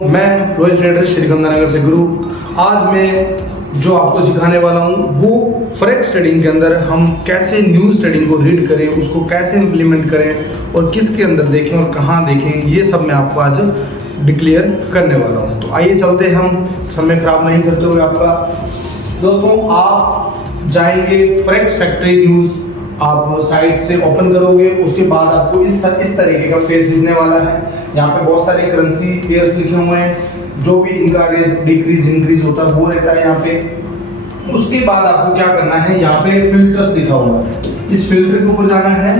मैं royal trader Sriganganagar से गुरु। आज मैं जो आपको सिखाने वाला हूँ वो फॉरेक्स ट्रेडिंग के अंदर हम कैसे न्यूज़ ट्रेडिंग को रीड करें, उसको कैसे इम्प्लीमेंट करें और किसके अंदर देखें और कहाँ देखें, ये सब मैं आपको आज डिक्लेयर करने वाला हूँ। तो आइए चलते हैं, हम समय खराब नहीं करते हुए आपका। दोस्तों, आप जाएंगे फॉरेक्स फैक्ट्री न्यूज़, आप साइट से ओपन करोगे, उसके बाद आपको इस तरीके का फेस दिखने वाला है। यहाँ पे बहुत सारे करेंसी पेयर्स लिखे हुए हैं, जो भी इनका रेस डिक्रीज इंक्रीज होता है वो रहता है यहाँ पे। उसके बाद आपको क्या करना है, यहाँ पे फिल्टर्स लिखा हुआ है, इस फिल्टर के ऊपर जाना है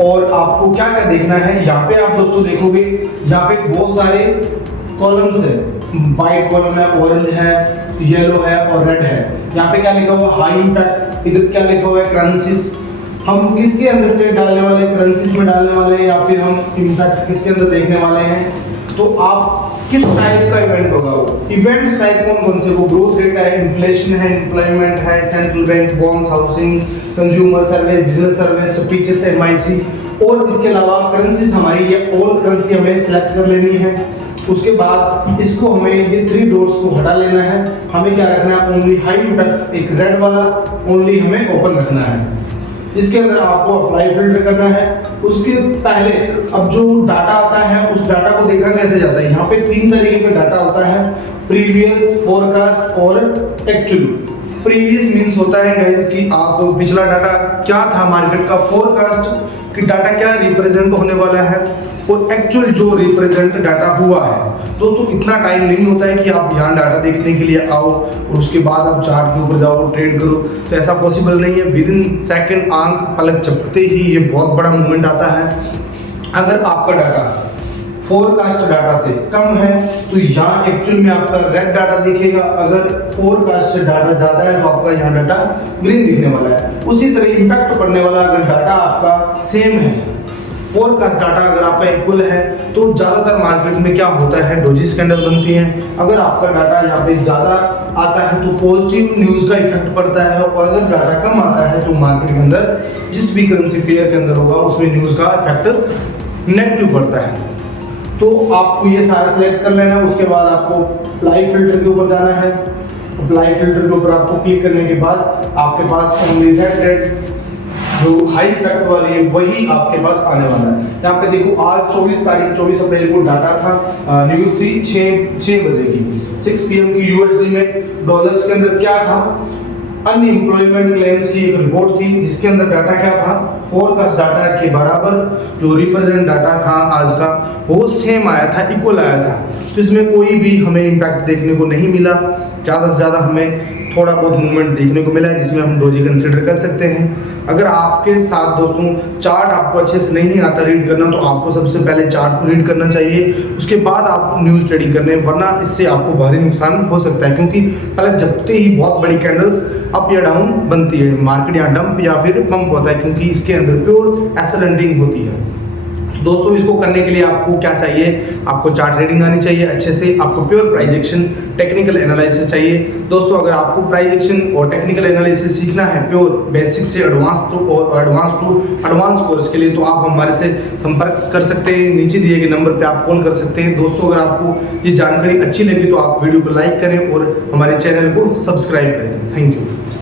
और आपको क्या क्या देखना है। यहाँ पे आप दोस्तों देखोगे, यहाँ पे बहुत सारे कॉलम्स है, वाइट कॉलम है, ऑरेंज है, येलो है और रेड है। यहाँ पे क्या लिखा हुआ, हाई इम्पैक्ट, इधर क्या लिखा हुआ है, करेंसीज। हम किसके अंदर ट्रेड डालने वाले हैं, करेंसीज में डालने वाले हैं या फिर हम इम्पैक्ट किसके अंदर देखने वाले हैं। तो आप किस टाइप का इवेंट होगा, वो इवेंट्स टाइप कौन कौन से, वो ग्रोथ रेट है, इन्फ्लेशन है, एम्प्लॉयमेंट है, central bank bonds, housing, consumer survey, business survey, speeches, MIC और इसके अलावा करेंसीज हमारी ये ऑल करेंसी हमें सेलेक्ट कर लेनी है। उसके बाद इसको हमें ये 3 डॉट्स को हटा लेना है। हमें क्या रखना है, ओनली हाई इम्पैक्ट, एक रेड वाला ओनली हमें ओपन रखना है। इसके अंदर आपको अप्लाई फिल्टर करना है। उसके पहले अब जो डाटा आता है उस डाटा को देखा कैसे जाता है। यहाँ पे 3 तरीके का डाटा होता है, प्रीवियस, फोरकास्ट और एक्चुअल। प्रीवियस मीन्स होता है गाइस कि आप पिछला डाटा क्या था मार्केट का, फोरकास्ट कि डाटा क्या रिप्रेजेंट होने वाला है और एक्चुअल जो रिप्रेजेंट डाटा हुआ है। दोस्तों, इतना टाइम नहीं होता है कि आप यहाँ डाटा देखने के लिए आओ और उसके बाद आप चार्ट के ऊपर जाओ ट्रेड करो, तो ऐसा पॉसिबल नहीं है। विद इन सेकेंड आंख पलक झपकते ही ये बहुत बड़ा मूवमेंट आता है। अगर आपका डाटा फोरकास्ट डाटा से कम है तो यहाँ एक्चुअल में आपका रेड डाटा दिखेगा, अगर फोरकास्ट से डाटा ज़्यादा है तो आपका यहाँ डाटा ग्रीन दिखने वाला है। उसी तरह इम्पैक्ट पड़ने वाला अगर डाटा आपका सेम है, फोरकास्ट डाटा अगर आपका इक्वल है तो ज़्यादातर मार्केट में क्या होता है, डोजी कैंडल बनती हैं। अगर आपका डाटा यहाँ पे ज़्यादा आता है तो पॉजिटिव न्यूज़ का इफेक्ट पड़ता है और अगर डाटा कम आता है तो मार्केट के अंदर जिस भी करेंसी पेयर के अंदर होगा उसमें न्यूज़ का इफेक्ट नेगेटिव पड़ता है। तो आपको ये सारा सेलेक्ट कर लेना है। उसके बाद आपको अप्लाई फिल्टर के ऊपर जाना है। अप्लाई फिल्टर के ऊपर आपको क्लिक करने के बाद आपके पास ओनली रेड जो हाई इम्पैक्ट वाली है वही आपके पास आने वाला है। यहाँ पे देखो, आज 24 अप्रैल को डाटा था, न्यूज़ थी 6 बजे की, 6 PM की USD में डॉलर्स के अंदर क्या था, अनएम्प्लॉयमेंट क्लेम्स की एक रिपोर्ट थी जिसके अंदर डाटा क्या था, फोरकास्ट डाटा के बराबर जो रिप्रेजेंट डाटा था आज का वो सेम आया था, इक्वल आया था। तो इसमें कोई भी हमें इम्पैक्ट देखने को नहीं मिला। ज़्यादा से ज़्यादा हमें थोड़ा बहुत मूवमेंट देखने को मिला है जिसमें हम डोजी कंसिडर कर सकते हैं। अगर आपके साथ दोस्तों चार्ट आपको अच्छे से नहीं आता रीड करना तो आपको सबसे पहले चार्ट को रीड करना चाहिए, उसके बाद आप न्यूज़ ट्रेडिंग करने, वरना इससे आपको भारी नुकसान हो सकता है क्योंकि पलक झपकते ही बहुत बड़ी कैंडल्स अप या डाउन बनती है। मार्केट या डंप या फिर पंप होता है क्योंकि इसके अंदर प्योर एसेलेंडिंग होती है। दोस्तों, इसको करने के लिए आपको क्या चाहिए, आपको चार्ट रीडिंग आनी चाहिए अच्छे से, आपको pure price action, technical analysis चाहिए। दोस्तों, अगर आपको प्राइस एक्शन और टेक्निकल एनालिसिस सीखना है प्योर बेसिक से एडवांस टू एडवांस कोर्स के लिए, तो आप हमारे से संपर्क कर सकते हैं। नीचे दिए गए नंबर पे आप कॉल कर सकते हैं। दोस्तों, अगर आपको ये जानकारी अच्छी लगी तो आप वीडियो को लाइक करें और हमारे चैनल को सब्सक्राइब करें। Thank you.